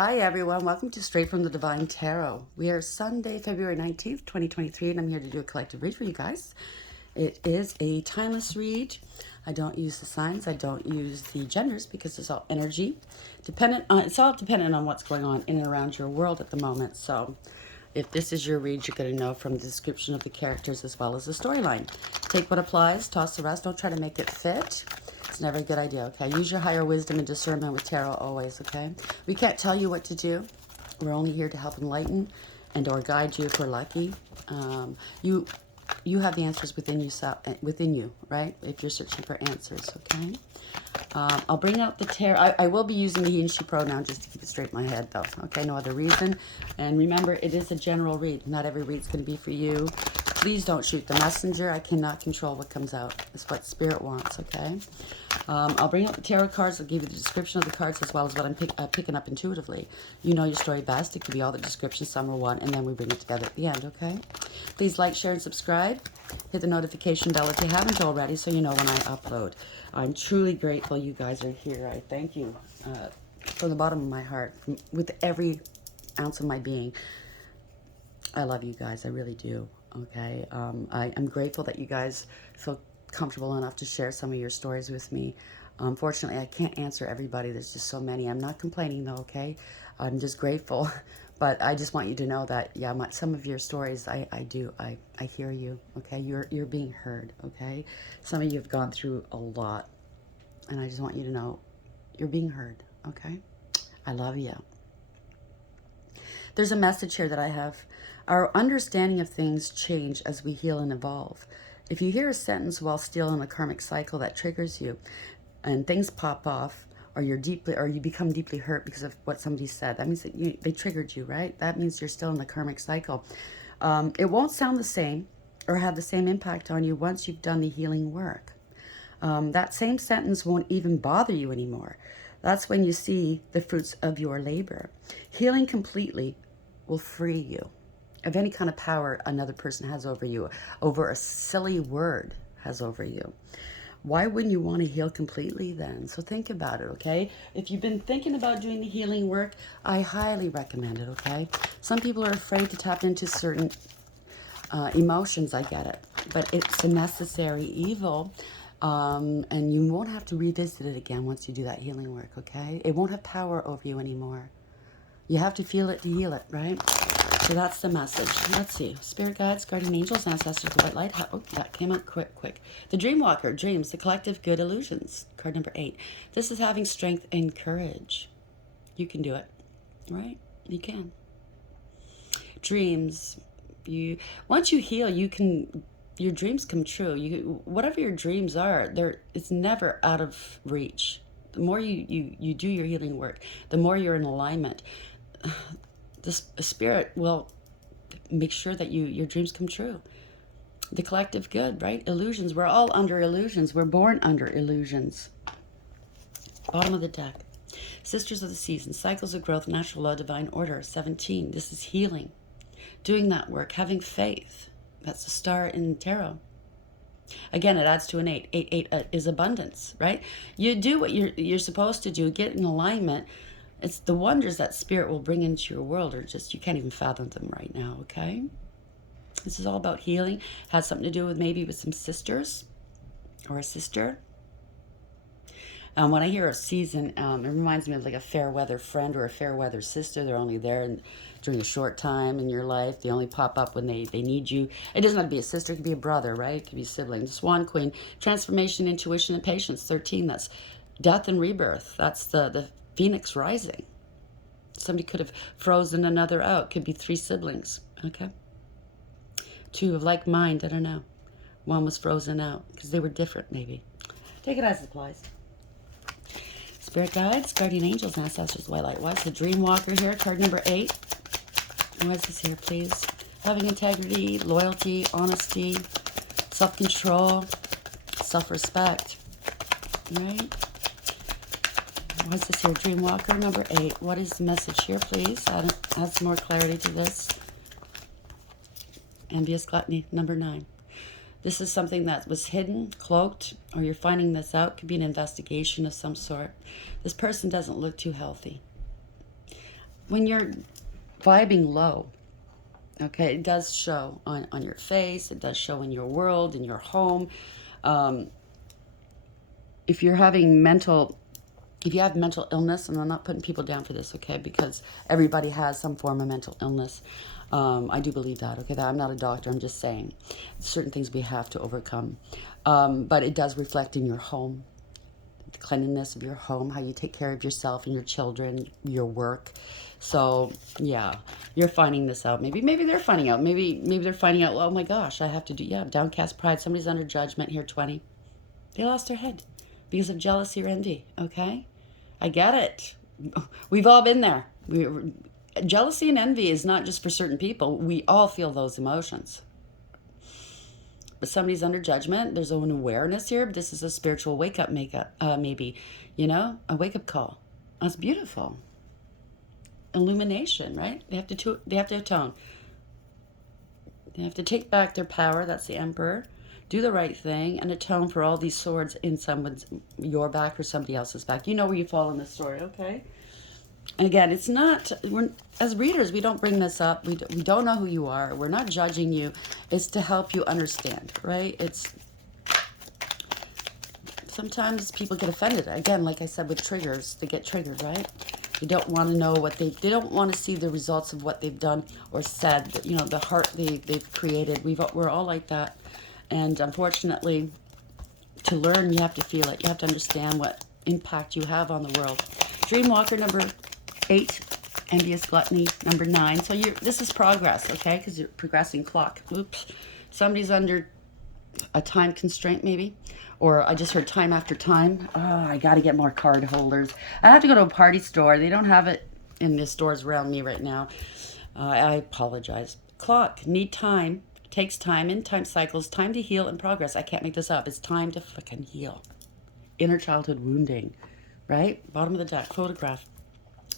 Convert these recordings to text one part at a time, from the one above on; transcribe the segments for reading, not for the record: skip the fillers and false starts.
Hi everyone, welcome to Straight from the Divine Tarot. We are Sunday, February 19th, 2023, and I'm here to do a collective read for you guys. It is a timeless read. I don't use the signs, I don't use the genders because it's all energy. It's all dependent on what's going on in and around your world at the moment. So if this is your read, you're going to know from the description of the characters as well as the storyline. Take what applies, toss the rest, don't try to make it fit. It's never a good idea, okay? Use your higher wisdom and discernment with tarot always, okay? We can't tell you what to do. We're only here to help enlighten and or guide you if we're lucky. You have the answers within you, right? If you're searching for answers, okay? I'll bring out the tarot. I will be using the he and she pronoun just to keep it straight in my head, though. Okay, no other reason. And remember, it is a general read. Not every read's going to be for you. Please don't shoot the messenger. I cannot control what comes out. It's what Spirit wants, okay? I'll bring out the tarot cards. I'll give you the description of the cards as well as what I'm picking up intuitively. You know your story best. It could be all the descriptions, some or one, and then we bring it together at the end, okay? Please like, share, and subscribe. Hit the notification bell if you haven't already so you know when I upload. I'm truly grateful you guys are here. I thank you from the bottom of my heart, with every ounce of my being. I love you guys. I really do. Okay. I'm grateful that you guys feel comfortable enough to share some of your stories with me. Unfortunately, I can't answer everybody. There's just so many. I'm not complaining though, okay? I'm just grateful. But I just want you to know that, yeah, some of your stories, I hear you, okay? You're being heard, okay? Some of you have gone through a lot. And I just want you to know you're being heard, okay? I love you. There's a message here that I have. Our understanding of things change as we heal and evolve. If you hear a sentence while still in a karmic cycle that triggers you and things pop off, or you become deeply hurt because of what somebody said, that means that they triggered you, right? That means you're still in the karmic cycle. It won't sound the same or have the same impact on you once you've done the healing work. That same sentence won't even bother you anymore. That's when you see the fruits of your labor. Healing completely will free you of any kind of power another person has over you, over a silly word has over you. Why wouldn't you want to heal completely then? So think about it, okay? If you've been thinking about doing the healing work, I highly recommend it, okay? Some people are afraid to tap into certain emotions, I get it. But it's a necessary evil, and you won't have to revisit it again once you do that healing work, okay? It won't have power over you anymore. You have to feel it to heal it, right? So that's the message. Let's see. Spirit guides, guardian angels, ancestors, the white light. Oh, that came out quick. The dream walker, dreams, the collective good illusions. Card number 8. This is having strength and courage. You can do it, right? You can. Dreams. Once you heal, your dreams come true. Whatever your dreams are, it's never out of reach. The more you do your healing work, the more you're in alignment. The spirit will make sure that your dreams come true. The collective good, right? Illusions. We're all under illusions. We're born under illusions. Bottom of the deck. Sisters of the season, cycles of growth, natural law, divine order. 17. This is healing. Doing that work, having faith. That's a star in tarot. Again, it adds to an 8. 8 is abundance, right? You do what you're supposed to do. Get in alignment. It's the wonders that spirit will bring into your world are just, you can't even fathom them right now, okay? This is all about healing. Has something to do with maybe with some sisters or a sister. When I hear a season, it reminds me of like a fair weather friend or a fair weather sister. They're only there during a short time in your life. They only pop up when they need you. It doesn't have to be a sister. It could be a brother, right? It could be a sibling. Swan Queen, transformation, intuition, and patience. 13, that's death and rebirth. That's the phoenix rising. Somebody could have frozen another out. Could be 3 siblings, okay? 2 of like mind, I don't know. 1 was frozen out because they were different, maybe. Take it as it applies. Spirit guides, guardian angels, ancestors, white light. What's the dream walker here? Card number 8. Why is this here, please? Having integrity, loyalty, honesty, self-control, self-respect. Right? Why is this here? Dream walker number 8. What is the message here, please? Add some more clarity to this. Envious gluttony, number 9. This is something that was hidden, cloaked, or you're finding this out. Could be an investigation of some sort. This person doesn't look too healthy. when you're vibing low, okay, it does show on your face, it does show in your world, in your home. Um, if you're having mental if you have mental illness, and I'm not putting people down for this, okay, because everybody has some form of mental illness. I do believe that, okay, that I'm not a doctor, I'm just saying certain things we have to overcome. But it does reflect in your home, the cleanliness of your home, how you take care of yourself and your children, your work. So yeah, you're finding this out. Maybe they're finding out. Maybe they're finding out. Oh my gosh, I have to do. Yeah, downcast pride. Somebody's under judgment here. 20. They lost their head because of jealousy or envy. Okay, I get it. We've all been there. Jealousy and envy is not just for certain people. We all feel those emotions. But somebody's under judgment. There's an awareness here. This is a spiritual wake up, maybe, a wake up call. That's beautiful. Illumination, right? They have to atone. They have to take back their power. That's the emperor. Do the right thing and atone for all these swords in your back or somebody else's back. You know where you fall in this story, okay? And again, it's not, as readers, we don't bring this up. We don't know who you are. We're not judging you. It's to help you understand, right? Sometimes people get offended. Again, like I said, with triggers, they get triggered, right? They don't want to know they don't want to see the results of what they've done or said, the heart they've created. We're all like that. And unfortunately, to learn, you have to feel it. You have to understand what impact you have on the world. Dreamwalker number 8, envious gluttony number 9. So this is progress, okay? Because you're progressing clock. Oops. Somebody's under a time constraint, maybe. Or I just heard time after time. Oh, I got to get more card holders. I have to go to a party store. They don't have it in the stores around me right now. I apologize. Clock, need time. Takes time, in time cycles, time to heal and progress. I can't make this up. It's time to fucking heal. Inner childhood wounding, right? Bottom of the deck, photograph.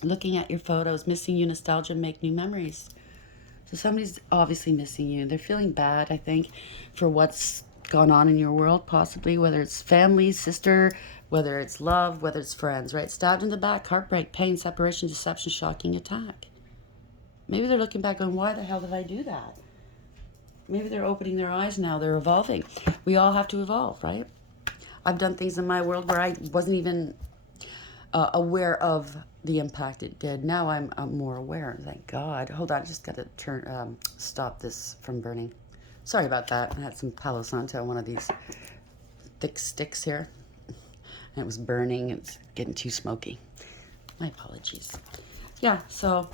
Looking at your photos, missing you, nostalgia, make new memories. So somebody's obviously missing you. They're feeling bad, I think, for what's gone on in your world, possibly, whether it's family, sister, whether it's love, whether it's friends, right? Stabbed in the back, heartbreak, pain, separation, deception, shocking attack. Maybe they're looking back on, why the hell did I do that? Maybe they're opening their eyes now. They're evolving. We all have to evolve, right? I've done things in my world where I wasn't even aware of the impact it did. Now I'm more aware. Thank God. Hold on, I just got to stop this from burning. Sorry about that. I had some Palo Santo, one of these thick sticks here, and it was burning. It's getting too smoky. My apologies. Yeah, so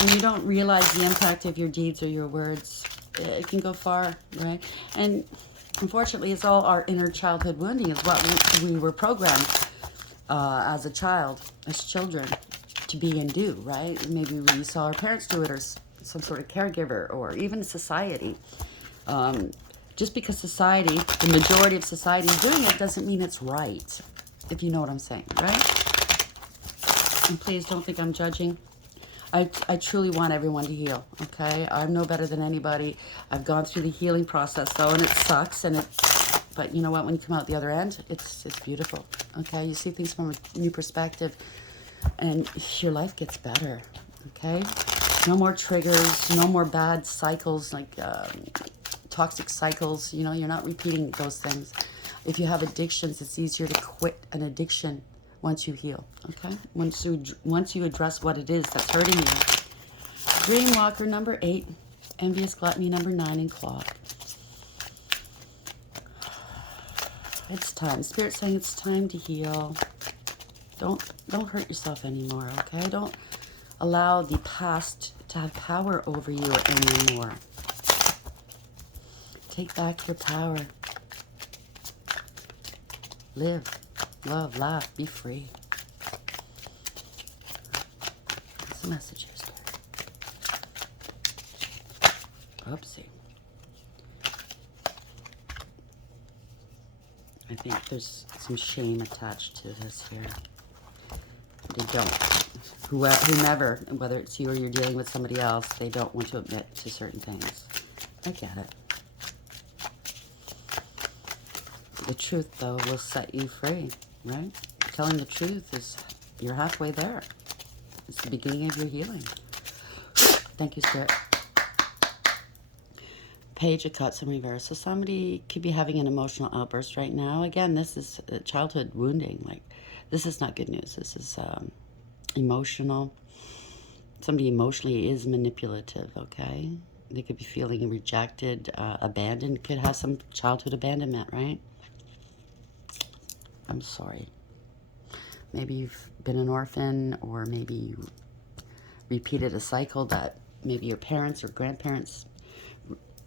when you don't realize the impact of your deeds or your words, it can go far, right? And unfortunately, it's all our inner childhood wounding is what we were programmed as a child, as children, to be and do, right? Maybe we saw our parents do it, or some sort of caregiver, or even society. Just because society, the majority of society is doing it, doesn't mean it's right, if you know what I'm saying, right? And please don't think I'm judging. I truly want everyone to heal, okay? I'm no better than anybody. I've gone through the healing process, though, and it sucks, but you know what? When you come out the other end, it's beautiful, okay? You see things from a new perspective, and your life gets better, okay? No more triggers, no more bad cycles, like toxic cycles. You're not repeating those things. If you have addictions, it's easier to quit an addiction once you heal, okay? Once you address what it is that's hurting you. Dreamwalker number 8, envious gluttony number 9, and clock. It's time. Spirit's saying it's time to heal. Don't hurt yourself anymore, okay? Don't allow the past to have power over you anymore. Take back your power. Live, love, laugh, be free. What's the message here, Spirit? Oopsie. I think there's some shame attached to this here. They don't. Whomever, whether it's you or you're dealing with somebody else, they don't want to admit to certain things. I get it. The truth, though, will set you free, right? Telling the truth you're halfway there. It's the beginning of your healing. Thank you, Spirit. Page of Cups in reverse. So somebody could be having an emotional outburst right now. Again, this is childhood wounding. Like, this is not good news. This is emotional. Somebody emotionally is manipulative, okay? They could be feeling rejected, abandoned. Could have some childhood abandonment, right? I'm sorry. Maybe you've been an orphan, or maybe you repeated a cycle that maybe your parents or grandparents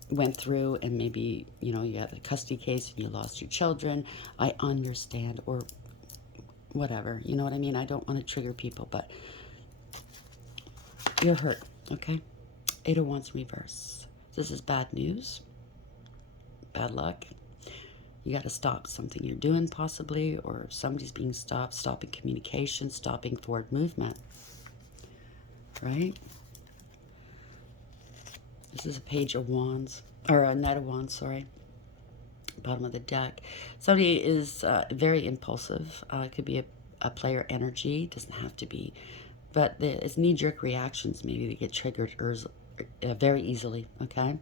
went through, and maybe, you know, you had a custody case and you lost your children. I understand, or whatever. You know what I mean? I don't want to trigger people, but you're hurt, okay? 8 of Wands reverse. This is bad news, bad luck. You got to stop something you're doing, possibly, or somebody's being stopped, stopping communication, stopping forward movement, right? This is a Page of Wands, or a Knight of Wands, sorry. Bottom of the deck. Somebody is very impulsive. It could be a player energy, doesn't have to be, but it's knee-jerk reactions. Maybe they get triggered very easily, okay?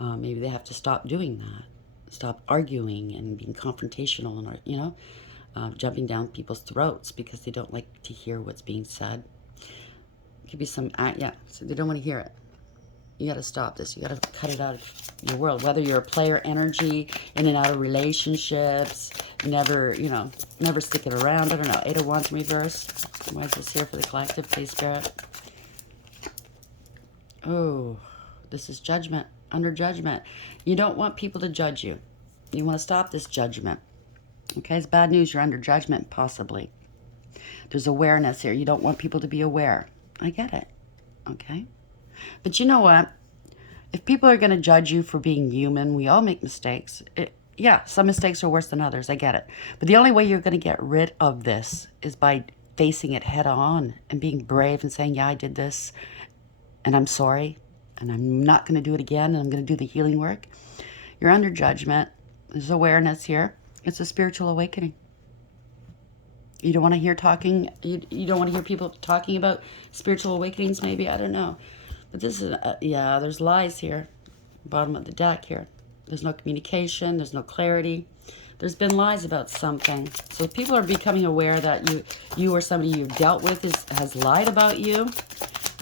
Maybe they have to stop doing that. Stop arguing and being confrontational, and, you know, jumping down people's throats because they don't like to hear what's being said. It could be some, yeah, so they don't want to hear it. You got to stop this. You got to cut it out of your world. Whether you're a player energy, in and out of relationships, never, you know, never stick it around. I don't know. 8 of Wands in reverse. Why is this here for the collective, please, Spirit? Oh, this is judgment. Under judgment. You don't want people to judge you. You want to stop this judgment. Okay, it's bad news. You're under judgment, possibly. There's awareness here. You don't want people to be aware. I get it. Okay? But you know what? If people are going to judge you for being human, we all make mistakes. Yeah, some mistakes are worse than others. I get it. But the only way you're going to get rid of this is by facing it head on and being brave and saying, yeah, I did this, and I'm sorry, and I'm not going to do it again, and I'm going to do the healing work. You're under judgment. There's awareness here. It's a spiritual awakening. You don't want to hear talking. You don't want to hear people talking about spiritual awakenings, maybe. I don't know. But this is, yeah, there's lies here. Bottom of the deck here. There's no communication. There's no clarity. There's been lies about something. So if people are becoming aware that you or somebody you've dealt with has lied about you,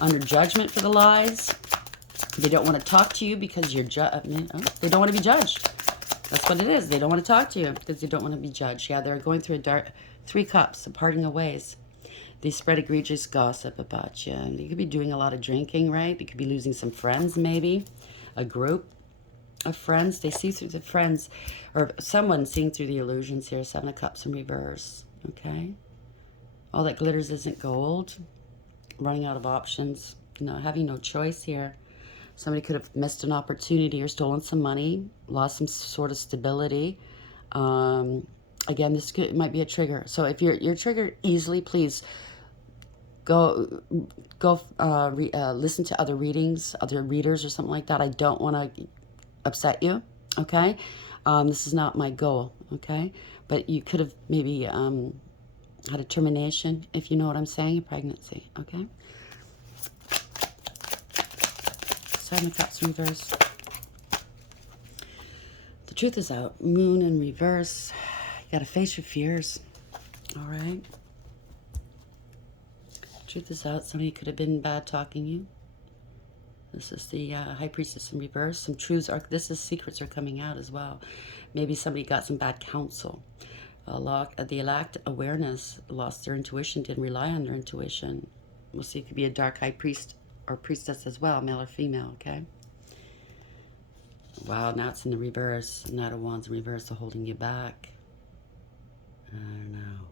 under judgment for the lies. They don't want to talk to you because you're they don't want to be judged. That's what it is. They don't want to talk to you because they don't want to be judged. Yeah, they're going through a dark 3 cups, a parting of ways. They spread egregious gossip about you. And you could be doing a lot of drinking, right? You could be losing some friends, maybe. A group of friends. They see through the friends, or someone seeing through the illusions here. 7 of Cups in reverse, okay? All that glitters isn't gold. Running out of options. You know, having no choice here. Somebody could have missed an opportunity or stolen some money, lost some sort of stability. Again, it might be a trigger. So if you're triggered easily, please go listen to other readings, other readers or something like that. I don't want to upset you, okay? This is not my goal, okay? But you could have maybe had a termination, if you know what I'm saying, a pregnancy, okay? 7 of Cups in reverse. The truth is out. Moon in reverse. You got to face your fears. All right. Truth is out. Somebody could have been bad talking you. This is the High Priestess in reverse. Some truths are, secrets are coming out as well. Maybe somebody got some bad counsel. They lacked awareness, lost their intuition, didn't rely on their intuition. We'll see. It could be a dark high priest or priestess as well, male or female, okay? Wow, now it's in the reverse. Knight of Wands in reverse, so holding you back. I don't know.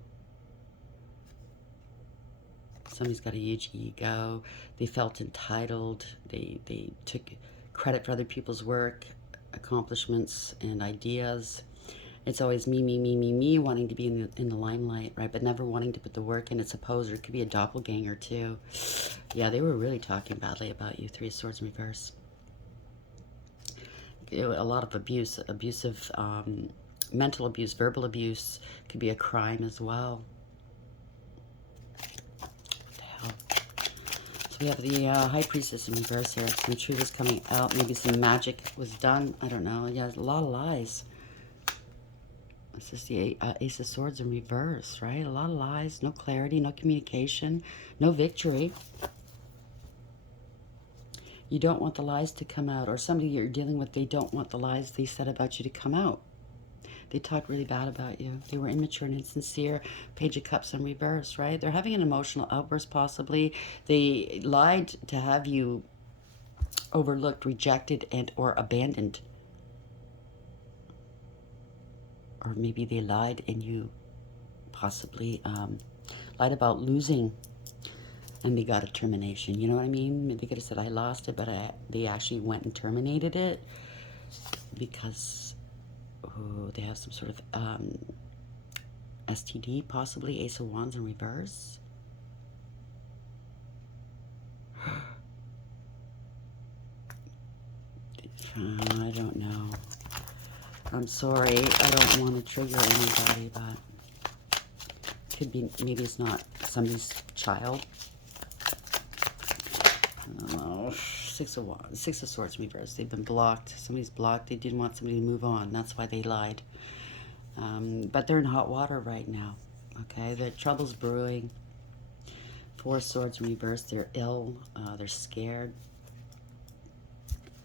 Somebody's got a huge ego. They felt entitled. They took credit for other people's work, accomplishments, and ideas. It's always me, wanting to be in the limelight, right? But never wanting to put the work in. It's a poser. It could be a doppelganger, too. Yeah, they were really talking badly about you. 3 of Swords in reverse. A lot of abuse, abusive, mental abuse, verbal abuse. Could be a crime as well. What the hell? We have the High Priestess in reverse here. Some truth is coming out. Maybe some magic was done. I don't know. Yeah, a lot of lies. This is the Ace of Swords in reverse, right? A lot of lies, no clarity, no communication, no victory. You don't want the lies to come out, or somebody you're dealing with, they don't want the lies they said about you to come out. They talked really bad about you. They were immature and insincere. Page of Cups in reverse, right? They're having an emotional outburst, possibly. They lied to have you overlooked, rejected, and or abandoned. Or maybe they lied and you possibly lied about losing, and they got a termination. You know what I mean? They could have said, I lost it, but they actually went and terminated it because they have some sort of STD, possibly. Ace of Wands in reverse. I don't know. I'm sorry. I don't want to trigger anybody, but could be, maybe it's not somebody's child. I don't know. Six of Wands, Six of Swords reverse. They've been blocked. Somebody's blocked. They didn't want somebody to move on. That's why they lied. But they're in hot water right now. Okay, the trouble's brewing. Four of Swords in reverse. They're ill. They're scared.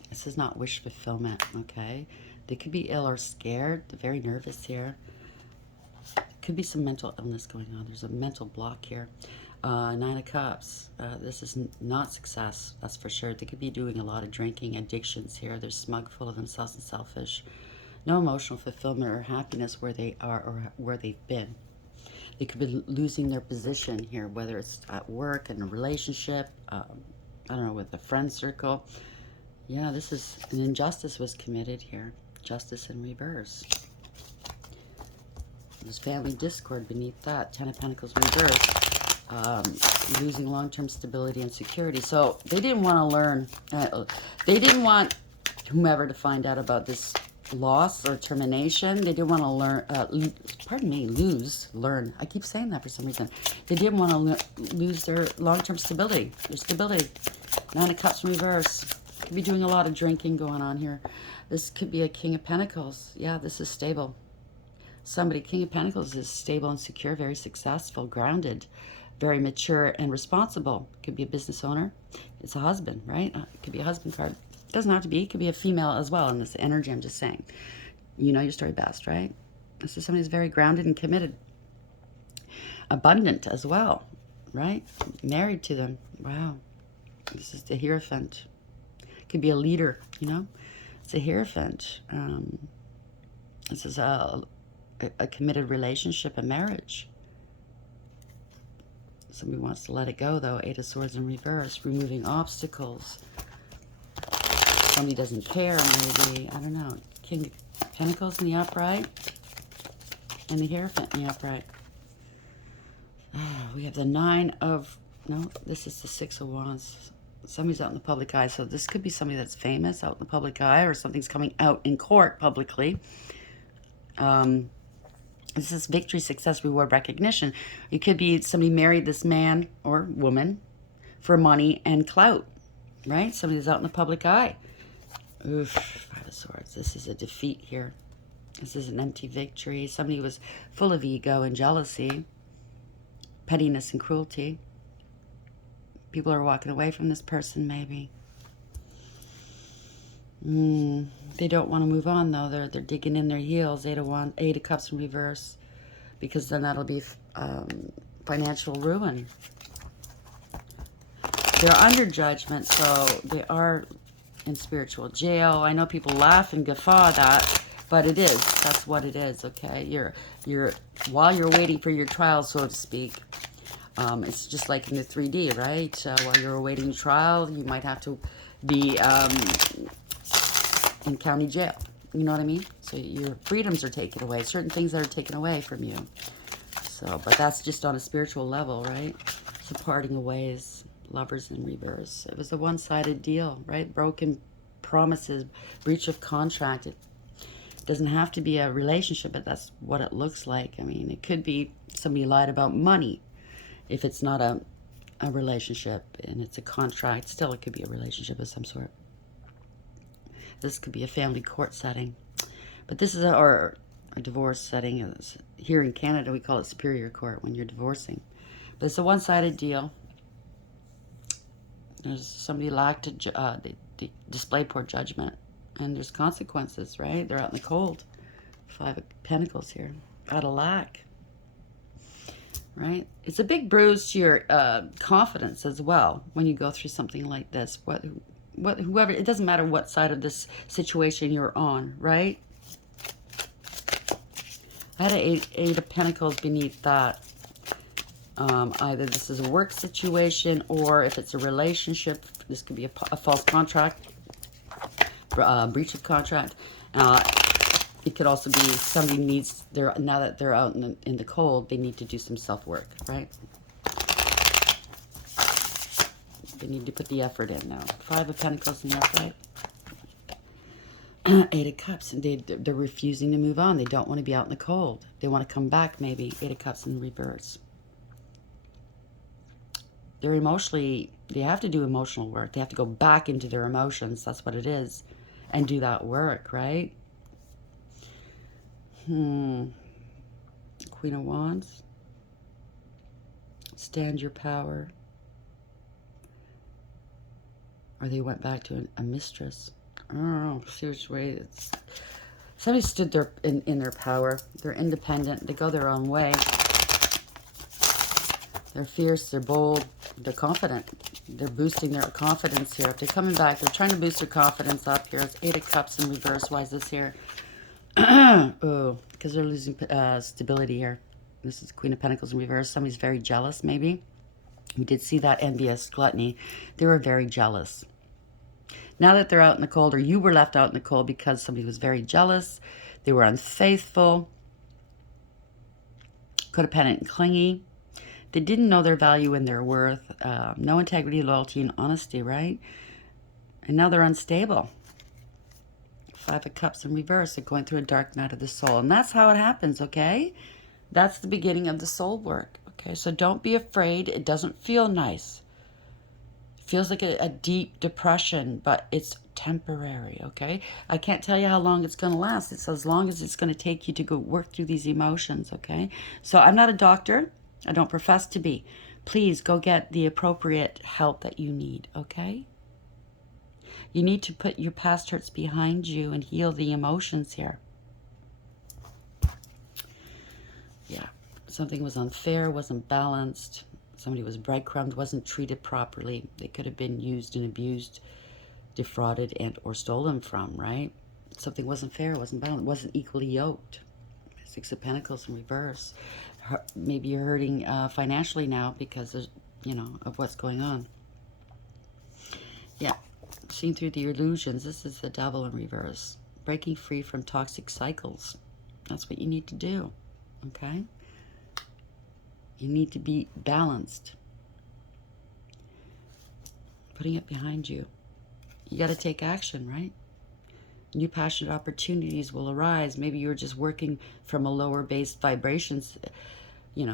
This is not wish fulfillment. Okay, they could be ill or scared. They're very nervous here. Could be some mental illness going on. There's a mental block here. Nine of Cups. This is not success, that's for sure. They could be doing a lot of drinking, addictions here. They're smug, full of themselves, and selfish. No emotional fulfillment or happiness where they are or where they've been. They could be losing their position here, whether it's at work, in a relationship, I don't know, with a friend circle. Yeah, this is an injustice was committed here. Justice in reverse. There's family discord beneath that. Ten of Pentacles reverse. Losing long-term stability and security. So they didn't want to learn. They didn't want whomever to find out about this loss or termination. They didn't want to learn. I keep saying that for some reason. They didn't want to lose their long-term stability. Their stability. Nine of Cups reverse. Could be doing a lot of drinking going on here. This could be a King of Pentacles. Yeah, this is stable. Somebody, King of Pentacles, is stable and secure, very successful, grounded, very mature and responsible. Could be a business owner. It's a husband, right? It could be a husband card. It doesn't have to be. It could be a female as well in this energy, I'm just saying. You know your story best, right? This is somebody who's very grounded and committed. Abundant as well, right? Married to them. Wow. This is the Hierophant. Could be a leader, you know? It's a Hierophant. This is a committed relationship, a marriage. Somebody wants to let it go, though. Eight of Swords in reverse, removing obstacles. Somebody doesn't care, maybe. I don't know. King of Pentacles in the upright, and the Hierophant in the upright. We have the Nine of... No, this is the Six of Wands. Somebody's out in the public eye, so this could be somebody that's famous out in the public eye, or something's coming out in court publicly. This is victory, success, reward, recognition. It could be somebody married this man or woman for money and clout, right? Somebody's out in the public eye. Oof, Five of Swords. This is a defeat here. This is an empty victory. Somebody was full of ego and jealousy, pettiness and cruelty. People are walking away from this person, maybe. They don't want to move on, though. They're digging in their heels. Eight of Cups in reverse, because then that'll be financial ruin. They're under judgment, so they are in spiritual jail. I know people laugh and guffaw at that, but it is. That's what it is. Okay, you're while you're waiting for your trial, so to speak. It's just like in the 3D, right? While you're awaiting trial, you might have to be in county jail. You know what I mean? So your freedoms are taken away. Certain things that are taken away from you. So, but that's just on a spiritual level, right? So parting of ways, lovers in reverse. It was a one-sided deal, right? Broken promises, breach of contract. It doesn't have to be a relationship, but that's what it looks like. I mean, it could be somebody lied about money. If it's not a a relationship and it's a contract. Still, it could be a relationship of some sort. This could be a family court setting. But this is or a divorce setting. Here in Canada, we call it superior court when you're divorcing. But it's a one-sided deal. There's somebody lacked they display poor judgment, and there's consequences, right? They're out in the cold. 5 of Pentacles here. Out of lack, right? It's a big bruise to your confidence as well when you go through something like this. Whoever, it doesn't matter what side of this situation you're on, right? I had an eight of Pentacles beneath that. Either this is a work situation, or if it's a relationship, this could be a false contract, breach of contract. It could also be somebody needs, now that they're out in the cold, they need to do some self-work, right? They need to put the effort in now. 5 of Pentacles in the upright. 8 of Cups, and they're refusing to move on. They don't want to be out in the cold. They want to come back, maybe. 8 of Cups in reverse. They're emotionally, they have to do emotional work. They have to go back into their emotions. That's what it is. And do that work, right? Queen of Wands. Stand your power. Or they went back to a mistress. I don't know. Seriously, somebody stood there in their power. They're independent. They go their own way. They're fierce. They're bold. They're confident. They're boosting their confidence here. If they're coming back, they're trying to boost their confidence up here. It's 8 of Cups in reverse. Why is this here? Oh, because they're losing stability here. This is Queen of Pentacles in reverse. Somebody's very jealous, maybe. We did see that envious gluttony. They were very jealous. Now that they're out in the cold, or you were left out in the cold because somebody was very jealous, they were unfaithful, codependent and clingy. They didn't know their value and their worth. No integrity, loyalty, and honesty, right? And now they're unstable. 5 of Cups in reverse. They're going through a dark night of the soul. And that's how it happens, okay? That's the beginning of the soul work, okay? So don't be afraid. It doesn't feel nice. It feels like a deep depression, but it's temporary, okay? I can't tell you how long it's going to last. It's as long as it's going to take you to go work through these emotions, okay? So I'm not a doctor. I don't profess to be. Please go get the appropriate help that you need, okay? You need to put your past hurts behind you and heal the emotions here. Yeah, something was unfair, wasn't balanced. Somebody was breadcrumbed, wasn't treated properly. They could have been used and abused, defrauded, and or stolen from, right? Something wasn't fair, wasn't balanced, wasn't equally yoked. 6 of Pentacles in reverse. Maybe you're hurting financially now because of, of what's going on. Yeah, seeing through the illusions. This is the Devil in reverse. Breaking free from toxic cycles. That's what you need to do, okay? You need to be balanced. Putting it behind you. You got to take action, right? New passionate opportunities will arise. Maybe you're just working from a lower base vibrations,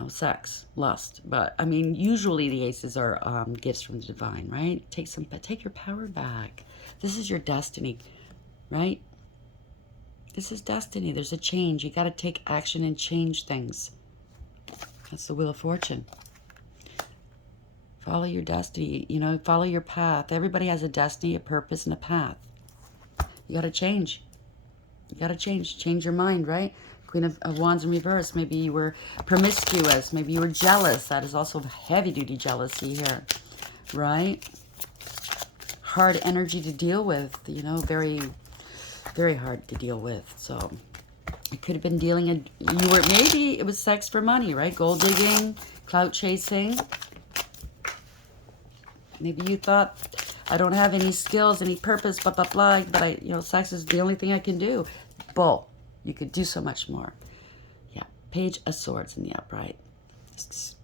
sex, lust. But I mean, usually the aces are gifts from the divine, right? Take your power back. This is your destiny, right? This is destiny. There's a change. You got to take action and change things. That's the Wheel of Fortune. Follow your destiny. Follow your path. Everybody has a destiny, a purpose, and a path. You got to change. You got to change. Change your mind, right? Queen of Wands in reverse. Maybe you were promiscuous. Maybe you were jealous. That is also heavy-duty jealousy here, right? Hard energy to deal with, very, very hard to deal with. So it could have been maybe it was sex for money, right? Gold digging, clout chasing. Maybe you thought, I don't have any skills, any purpose, blah, blah, blah, but sex is the only thing I can do. Bull. You could do so much more. Yeah. Page of Swords in the upright. This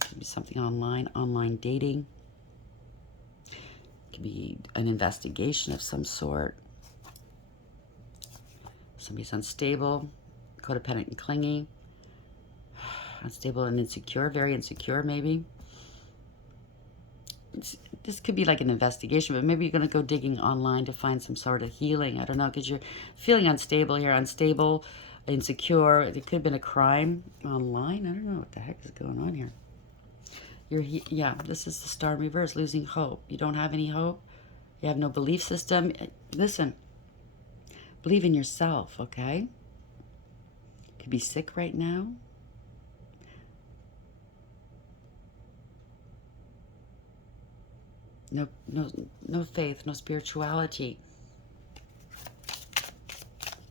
could be something online dating. It could be an investigation of some sort. Somebody's unstable, codependent and clingy. Unstable and insecure, very insecure maybe. this could be like an investigation, but maybe you're going to go digging online to find some sort of healing. I don't know, because you're feeling unstable here, unstable, insecure. It could have been a crime online. I don't know what the heck is going on here. Yeah, this is the Star in reverse, losing hope. You don't have any hope. You have no belief system. Listen, believe in yourself, okay? You could be sick right now. No faith, no spirituality.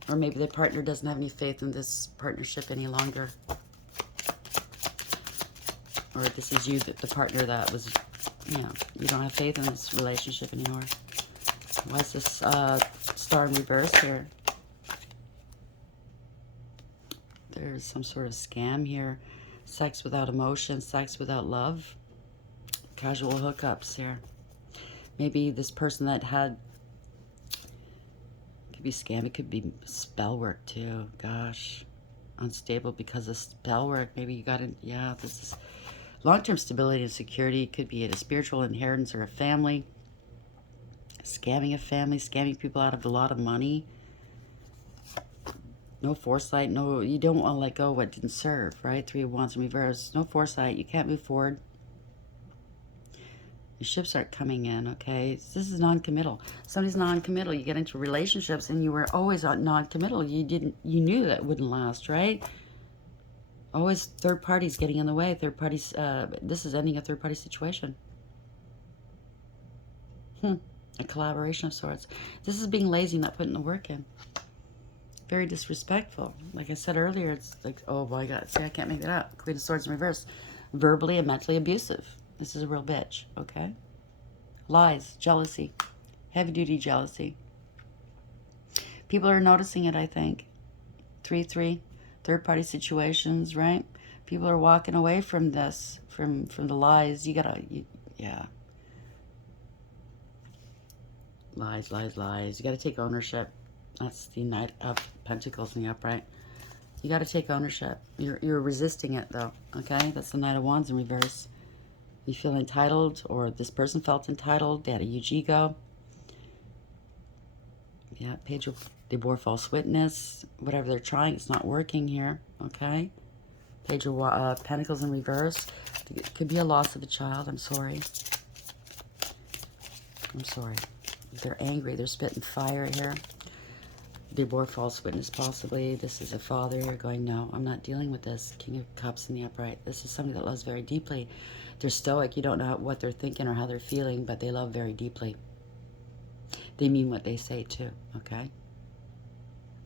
Or maybe the partner doesn't have any faith in this partnership any longer. Or this is you, the partner that was, you don't have faith in this relationship anymore. Why is this Star in reverse here? There's some sort of scam here. Sex without emotion, sex without love. Casual hookups here. Maybe this person that had, could be scam, it could be spell work too. Gosh, unstable because of spell work. Maybe you got to, yeah, this is long-term stability and security. Could be a spiritual inheritance or a family. Scamming a family, scamming people out of a lot of money. No foresight, no, you don't want to let go of what didn't serve, right? 3 of Wands in reverse. No foresight, you can't move forward. Your ships aren't coming in, okay? This is non-committal. Somebody's non-committal. You get into relationships and you were always non-committal. You knew that wouldn't last, right? Always third parties getting in the way. Third parties, this is ending a third party situation. A collaboration of sorts. This is being lazy, not putting the work in. Very disrespectful. Like I said earlier, it's like, oh my God, see, I can't make that up. Queen of Swords in reverse. Verbally and mentally abusive. This is a real bitch, okay? Lies, jealousy, heavy-duty jealousy. People are noticing it, I think. 3-3, third-party situations, right? People are walking away from this, from the lies. Yeah. Lies, lies, lies. You got to take ownership. That's the Knight of Pentacles in the upright. You got to take ownership. You're resisting it, though, okay? That's the Knight of Wands in reverse. You feel entitled, or this person felt entitled. They had a huge ego. Yeah, Page of, they bore false witness. Whatever they're trying, it's not working here, okay? Page of Pentacles in reverse. It could be a loss of a child. I'm sorry. I'm sorry. They're angry. They're spitting fire here. They bore false witness, possibly. This is a father here going, no, I'm not dealing with this. King of Cups in the upright. This is somebody that loves very deeply. They're stoic. You don't know what they're thinking or how they're feeling, but they love very deeply. They mean what they say, too, okay?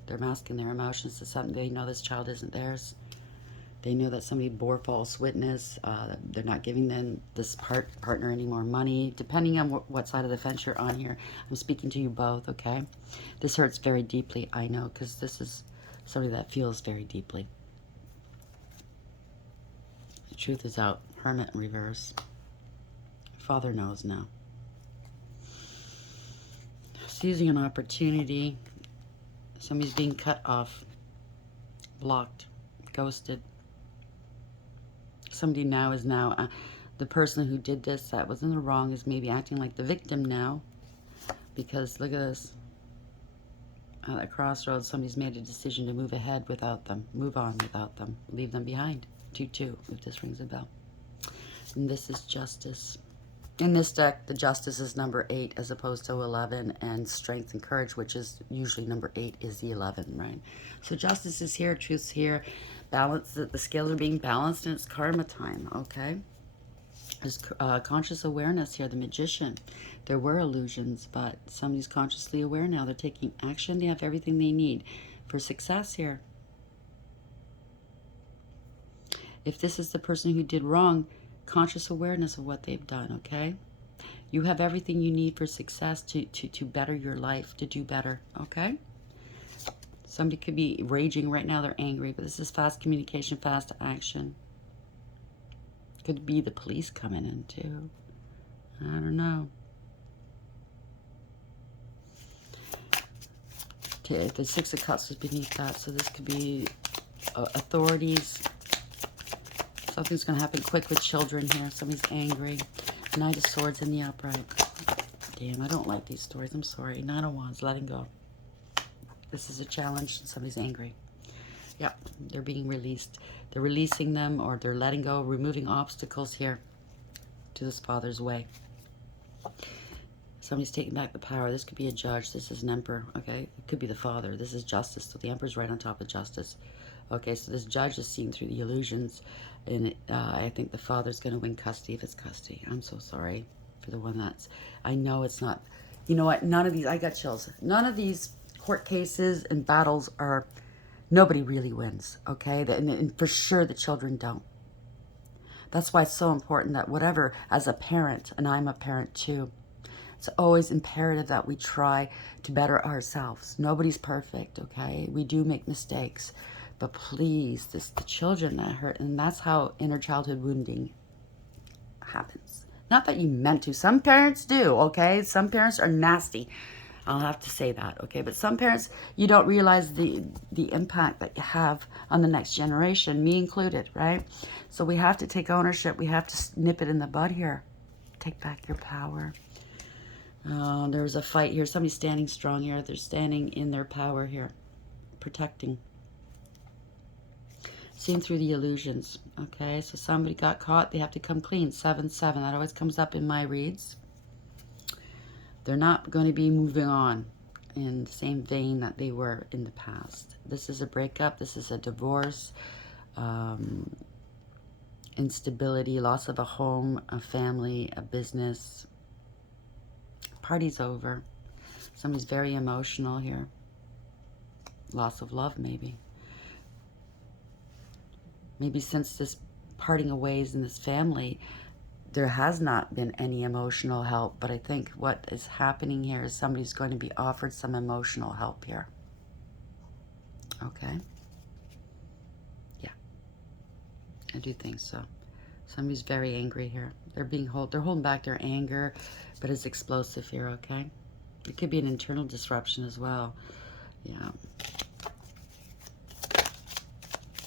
They're masking their emotions to something. They know this child isn't theirs. They know that somebody bore false witness. They're not giving them this partner any more money. Depending on what side of the fence you're on here. I'm speaking to you both, okay? This hurts very deeply, I know, because this is somebody that feels very deeply. The truth is out. Hermit in reverse. Father knows now. Seizing an opportunity. Somebody's being cut off. Blocked. Ghosted. Somebody now is the person who did this that was in the wrong is maybe acting like the victim now, because look at this. At that crossroads, somebody's made a decision to move ahead without them, move on without them, leave them behind. 2-2, if this rings a bell. And this is justice. In this deck, the justice is number 8 as opposed to 11, and strength and courage, which is usually number 8, is the 11, right? So justice is here, truth's here, balance, the scales are being balanced, and it's karma time, okay? There's conscious awareness here, the magician. There were illusions, but somebody's consciously aware now. They're taking action. They have everything they need for success here. If this is the person who did wrong, conscious awareness of what they've done, okay? You have everything you need for success to better your life, to do better, okay? Somebody could be raging right now. They're angry, but this is fast communication, fast action. Could be the police coming in, too. I don't know. Okay, the 6 of Cups is beneath that, so this could be authorities. Something's going to happen quick with children here. Somebody's angry. Knight of Swords in the upright. Damn, I don't like these stories. I'm sorry. Nine of Wands, letting go. This is a challenge. Somebody's angry. Yep, they're being released. They're releasing them, or they're letting go, removing obstacles here to this father's way. Somebody's taking back the power. This could be a judge. This is an emperor, okay? It could be the father. This is justice. So the emperor's right on top of justice. Okay, so this judge is seeing through the illusions. And I think the father's going to win custody if it's custody. I'm so sorry for the one that's... I know it's not... You know what? None of these... I got chills. None of these court cases and battles are... Nobody really wins, okay? And for sure the children don't. That's why it's so important that whatever, as a parent, and I'm a parent too, it's always imperative that we try to better ourselves. Nobody's perfect, okay? We do make mistakes. But please, the children that hurt, and that's how inner childhood wounding happens. Not that you meant to. Some parents do, okay? Some parents are nasty. I'll have to say that, okay? But some parents, you don't realize the impact that you have on the next generation, me included, right? So we have to take ownership. We have to nip it in the bud here. Take back your power. There's a fight here. Somebody's standing strong here. They're standing in their power here. Protecting. Seeing through the illusions. Okay, so somebody got caught. They have to come clean. 7-7. That always comes up in my reads. They're not going to be moving on in the same vein that they were in the past. This is a breakup. This is a divorce. Instability. Loss of a home, a family, a business. Party's over. Somebody's very emotional here. Loss of love, maybe. Maybe since this parting of ways in this family, there has not been any emotional help. But I think what is happening here is somebody's going to be offered some emotional help here. Okay? Yeah. I do think so. Somebody's very angry here. They're holding back their anger, but it's explosive here, okay? It could be an internal disruption as well. Yeah.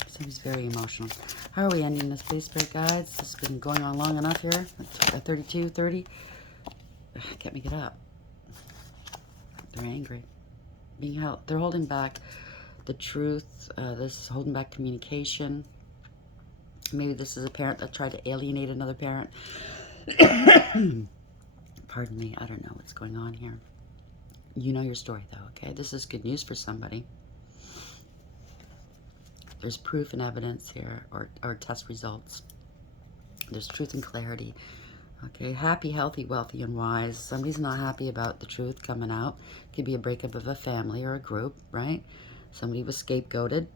Somebody's very emotional. How are we ending this, please, Spirit Guides? This has been going on long enough here. 32, 30. Can't make it up. They're angry. Being held. They're holding back the truth. This is holding back communication. Maybe this is a parent that tried to alienate another parent. Pardon me. I don't know what's going on here. You know your story, though, okay? This is good news for somebody. There's proof and evidence here, or test results. There's truth and clarity. Okay, happy, healthy, wealthy, and wise. Somebody's not happy about the truth coming out. Could be a breakup of a family or a group, right? Somebody was scapegoated.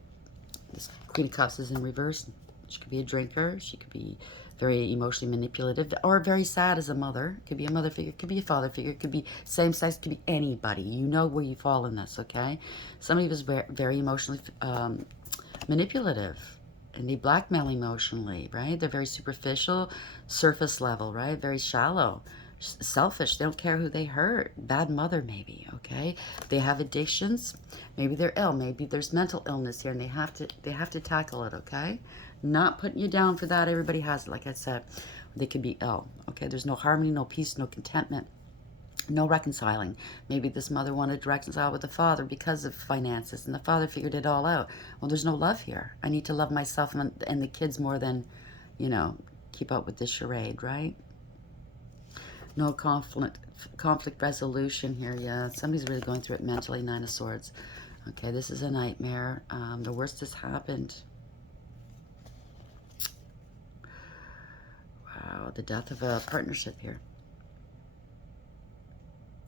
This Queen of Cups is in reverse. She could be a drinker. She could be very emotionally manipulative, or very sad as a mother. Could be a mother figure. Could be a father figure. Could be same sex. Could be anybody. You know where you fall in this, okay? Somebody was very emotionally manipulative, and they blackmail emotionally, right? They're very superficial, surface level, right? Very shallow, selfish. They don't care who they hurt. Bad mother, maybe, okay? They have addictions. Maybe they're ill. Maybe there's mental illness here, and they have to tackle it, okay? Not putting you down for that. Everybody has it, like I said. They could be ill, okay? There's no harmony, no peace, no contentment. No reconciling. Maybe this mother wanted to reconcile with the father because of finances, and the father figured it all out. Well, there's no love here. I need to love myself and the kids more than, you know, keep up with this charade, right? No conflict resolution here. Yeah, somebody's really going through it mentally. 9 of Swords. Okay, this is a nightmare. The worst has happened. Wow, the death of a partnership here.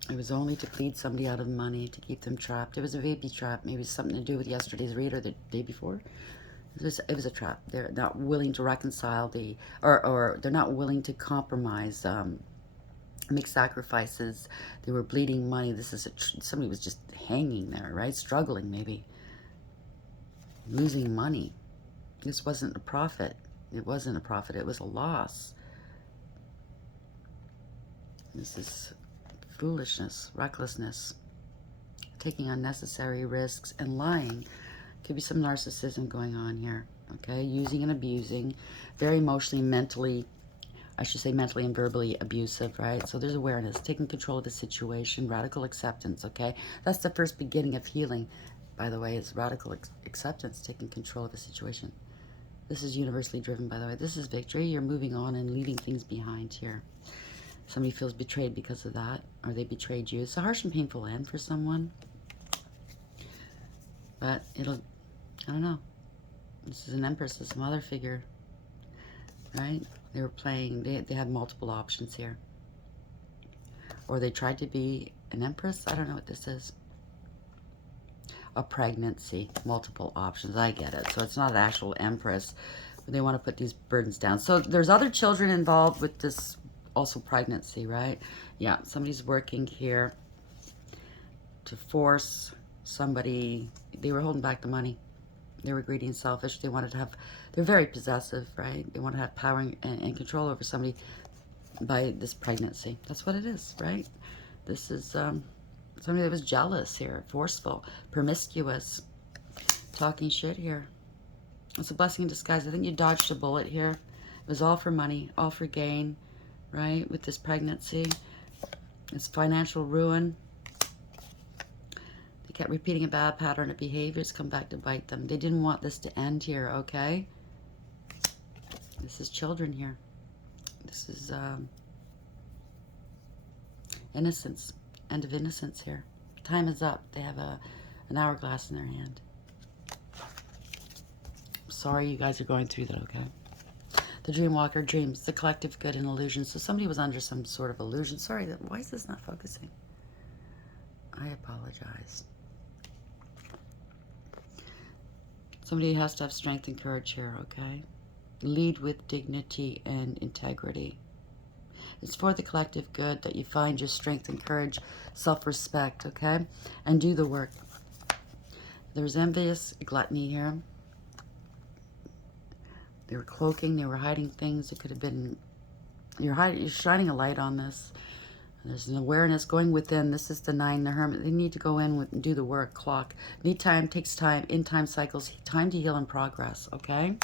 It was only to plead somebody out of money, to keep them trapped. It was a baby trap. Maybe something to do with yesterday's read or the day before. It was a trap. They're not willing to reconcile or they're not willing to compromise, make sacrifices. They were bleeding money. This is somebody was just hanging there, right? Struggling, maybe. Losing money. This wasn't a profit. It wasn't a profit. It was a loss. This is foolishness, recklessness, taking unnecessary risks, and lying. Could be some narcissism going on here, okay? Using and abusing, very emotionally, mentally I should say mentally and verbally abusive, right? So there's awareness, taking control of the situation, radical acceptance, okay? That's the first beginning of healing, by the way, is radical acceptance, taking control of the situation. This is universally driven, by the way. This is victory. You're moving on and leaving things behind here. Somebody feels betrayed because of that, or they betrayed you. It's a harsh and painful end for someone. But it'll, I don't know. This is an empress, this mother figure, right? They were playing, they had multiple options here. Or they tried to be an empress. I don't know what this is. A pregnancy, multiple options. I get it. So it's not an actual empress, but they want to put these burdens down. So there's other children involved with this, also pregnancy, right? Yeah, somebody's working here to force somebody. They were holding back the money. They were greedy and selfish. They wanted to have, they're very possessive, right? They want to have power and control over somebody by this pregnancy. That's what it is, right? This is somebody that was jealous here, forceful, promiscuous, talking shit here. It's a blessing in disguise. I think you dodged a bullet here. It was all for money, all for gain, right? With this pregnancy. It's financial ruin. They kept repeating a bad pattern of behaviors, come back to bite them. They didn't want this to end here, okay? This is children here. This is innocence. End of innocence here. Time is up. They have an hourglass in their hand. Sorry you guys are going through that, okay? The dream walker dreams, the collective good and illusion. So somebody was under some sort of illusion. Sorry, why is this not focusing? I apologize. Somebody has to have strength and courage here, okay? Lead with dignity and integrity. It's for the collective good that you find your strength and courage, self-respect, okay? And do the work. There's envious gluttony here. They were cloaking, they were hiding things. It could have been, you're shining a light on this. There's an awareness going within. This is the 9, the hermit. They need to go in and do the work, clock. Need time, takes time, in time cycles, time to heal and progress, okay?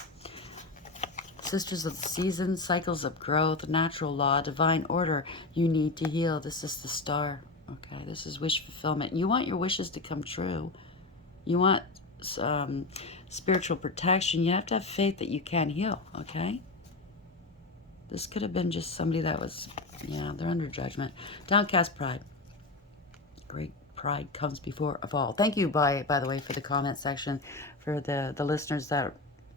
Sisters of the season, cycles of growth, natural law, divine order. You need to heal. This is the star, okay? This is wish fulfillment. You want your wishes to come true. You want spiritual protection. You have to have faith that you can heal, okay? This could have been just somebody that was, yeah, they're under judgment. Downcast pride. Great pride comes before a fall. Thank you, by the way, for the comment section, for the listeners that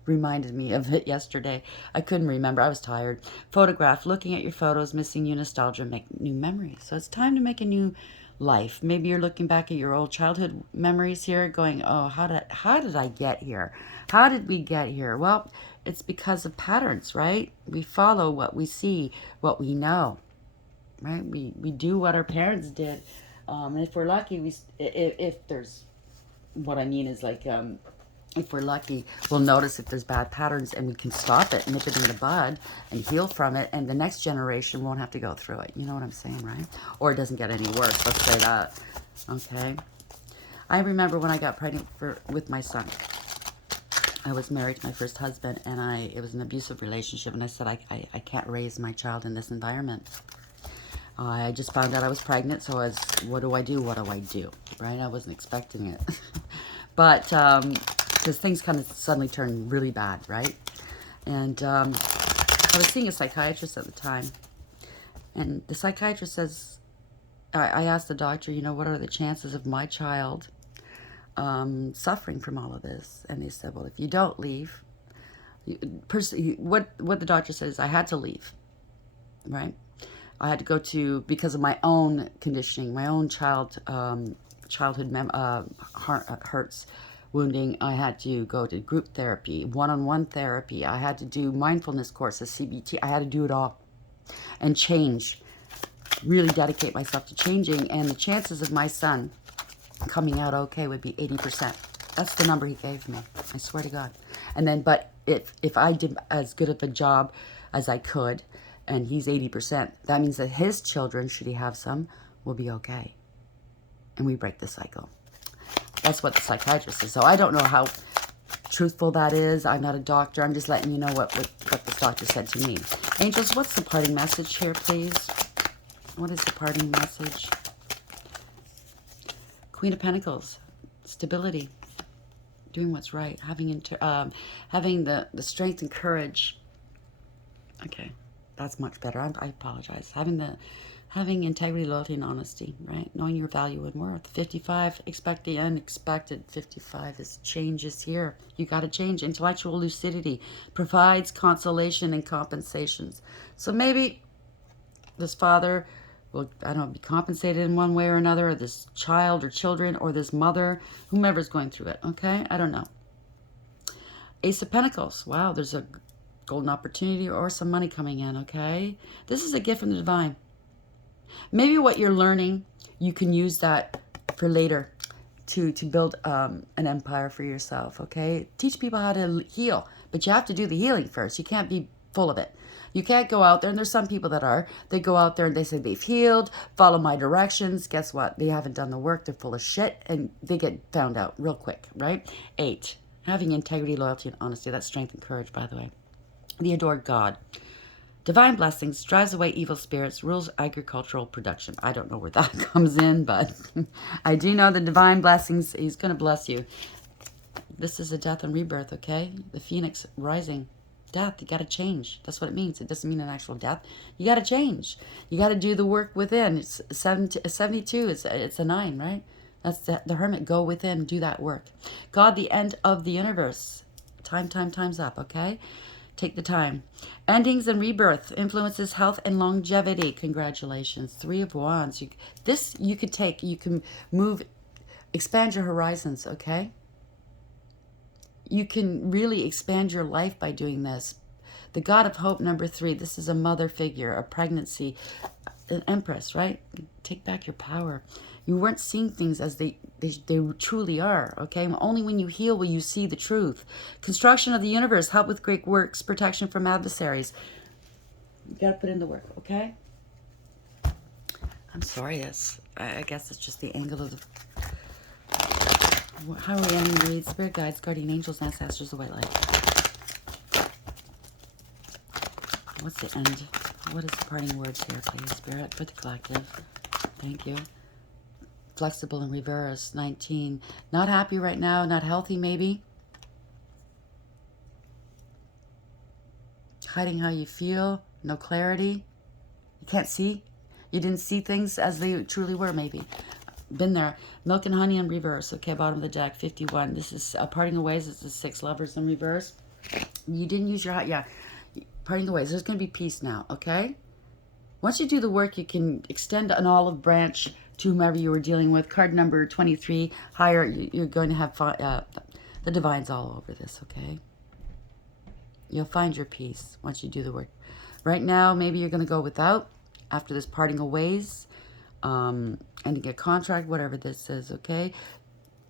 reminded me of it yesterday. I couldn't remember. I was tired. Photograph. Looking at your photos, missing you, nostalgia, make new memories. So it's time to make a new life. Maybe you're looking back at your old childhood memories here, going, oh, how did I get here? How did we get here? Well, it's because of patterns, right? We follow what we see, what we know, right? We do what our parents did. And if we're lucky, if there's, what I mean is like, if we're lucky, we'll notice if there's bad patterns and we can stop it, nip it in the bud, and heal from it, and the next generation won't have to go through it. You know what I'm saying, right? Or it doesn't get any worse, let's say that. Okay? I remember when I got pregnant with my son. I was married to my first husband, and it was an abusive relationship, and I said, I can't raise my child in this environment. I just found out I was pregnant, so I was, what do I do? What do I do? Right? I wasn't expecting it. But, because things kind of suddenly turned really bad, right? And I was seeing a psychiatrist at the time. And the psychiatrist says, I asked the doctor, you know, what are the chances of my child suffering from all of this? And they said, well, if you don't leave, what the doctor says, I had to leave, right? I had to go to, because of my own conditioning, my own childhood hurts, wounding, I had to go to group therapy, one-on-one therapy. I had to do mindfulness courses, CBT. I had to do it all and change, really dedicate myself to changing. And the chances of my son coming out okay would be 80%. That's the number he gave me. I swear to God. And then, but if I did as good of a job as I could, and he's 80%, that means that his children, should he have some, will be okay. And we break the cycle. That's what the psychiatrist says. So I don't know how truthful that is. I'm not a doctor. I'm just letting you know what this doctor said to me. Angels, what's the parting message here, please? What is the parting message? Queen of Pentacles, stability, doing what's right, having the strength and courage. Okay, that's much better. I apologize. Having integrity, loyalty, and honesty, right? Knowing your value and worth. 55, expect the unexpected. 55 is changes here. You got to change. Intellectual lucidity provides consolation and compensations. So maybe this father will, I don't know, be compensated in one way or another, or this child or children, or this mother, whomever's going through it, okay? I don't know. Ace of Pentacles. Wow, there's a golden opportunity or some money coming in, okay? This is a gift from the divine. Maybe what you're learning, you can use that for later to build an empire for yourself, okay? Teach people how to heal, but you have to do the healing first. You can't be full of it. You can't go out there, and there's some people that are, they go out there and they say they've healed, follow my directions. Guess what? They haven't done the work. They're full of shit, and they get found out real quick, right? 8, having integrity, loyalty, and honesty. That's strength and courage, by the way. The adored God. Divine blessings, drives away evil spirits, rules agricultural production. I don't know where that comes in, but I do know the divine blessings, he's going to bless you. This is a death and rebirth, okay? The phoenix rising. Death, you got to change. That's what it means. It doesn't mean an actual death. You got to change. You got to do the work within. It's 72, it's a 9, right? That's the hermit. Go within, do that work. God, the end of the universe. Time's up, okay? Take the time. Endings and rebirth influences health and longevity. Congratulations. 3 of Wands. You could take. You can move, expand your horizons, okay? You can really expand your life by doing this. The God of Hope, number 3. This is a mother figure, a pregnancy, an empress, right? Take back your power. You weren't seeing things as they truly are, okay? Only when you heal will you see the truth. Construction of the universe, help with great works, protection from adversaries. You gotta put in the work, okay? I'm sorry, I guess it's just the angle of the... How are we ending the read? Spirit guides, guardian angels, and ancestors, the white light. What's the end? What is the parting words here, please? Spirit, for the collective. Thank you. Flexible in reverse, 19. Not happy right now, not healthy maybe. Hiding how you feel, no clarity. You can't see. You didn't see things as they truly were maybe. Been there. Milk and honey in reverse. Okay, bottom of the deck, 51. This is parting of ways. This is 6 lovers in reverse. You didn't use your heart. Yeah, parting of ways. There's going to be peace now, okay? Once you do the work, you can extend an olive branch to whomever you were dealing with. Card number 23, higher, you're going to have the divine's all over this, okay? You'll find your peace once you do the work. Right now, maybe you're going to go without after this parting of ways, ending a contract, whatever this is, okay?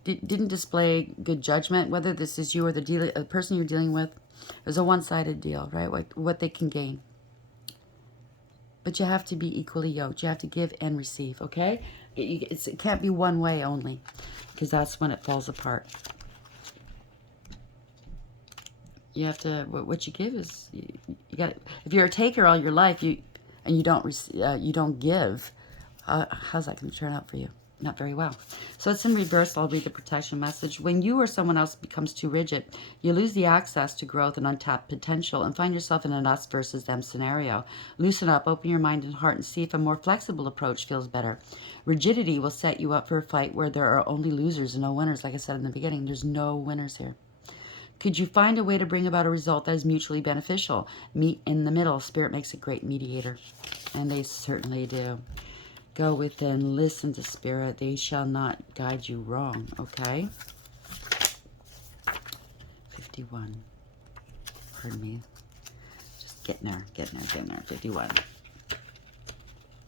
Didn't display good judgment, whether this is you or the person you're dealing with. It was a one-sided deal, right? What they can gain. But you have to be equally yoked. You have to give and receive, okay? It can't be one way only, because that's when it falls apart. You have to, what you give is, you got. If you're a taker all your life, you don't give, how's that going to turn out for you? Not very well. So it's in reverse. I'll read the protection message. When you or someone else becomes too rigid, you lose the access to growth and untapped potential and find yourself in an us versus them scenario. Loosen up, open your mind and heart, and see if a more flexible approach feels better. Rigidity will set you up for a fight where there are only losers and no winners. Like I said in the beginning, there's no winners here. Could you find a way to bring about a result that is mutually beneficial? Meet in the middle. Spirit makes a great mediator. And they certainly do. Go within, listen to Spirit. They shall not guide you wrong, okay? 51. Pardon me. Just getting there. 51.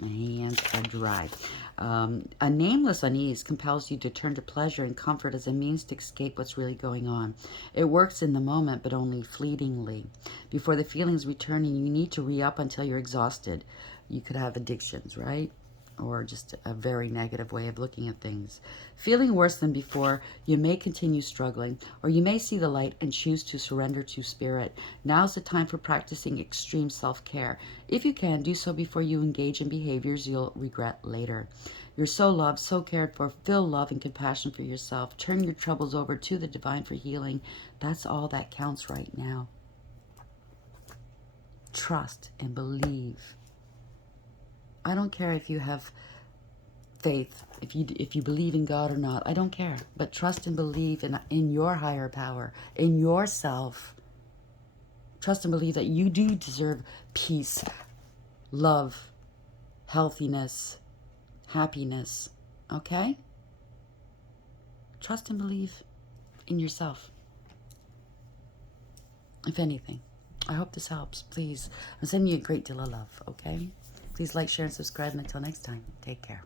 My hands are dry. A nameless unease compels you to turn to pleasure and comfort as a means to escape what's really going on. It works in the moment, but only fleetingly. Before the feelings return, you need to re-up until you're exhausted. You could have addictions, right? or just a very negative way of looking at things. Feeling worse than before, you may continue struggling, or you may see the light and choose to surrender to spirit. Now's the time for practicing extreme self-care. If you can, do so before you engage in behaviors you'll regret later. You're so loved, so cared for. Feel love and compassion for yourself. Turn your troubles over to the divine for healing. That's all that counts right now. Trust and believe. I don't care if you have faith, if you believe in God or not. I don't care. But trust and believe in your higher power, in yourself. Trust and believe that you do deserve peace, love, healthiness, happiness. Okay? Trust and believe in yourself. If anything. I hope this helps. Please. I'm sending you a great deal of love, okay? Please like, share, and subscribe. And until next time, take care.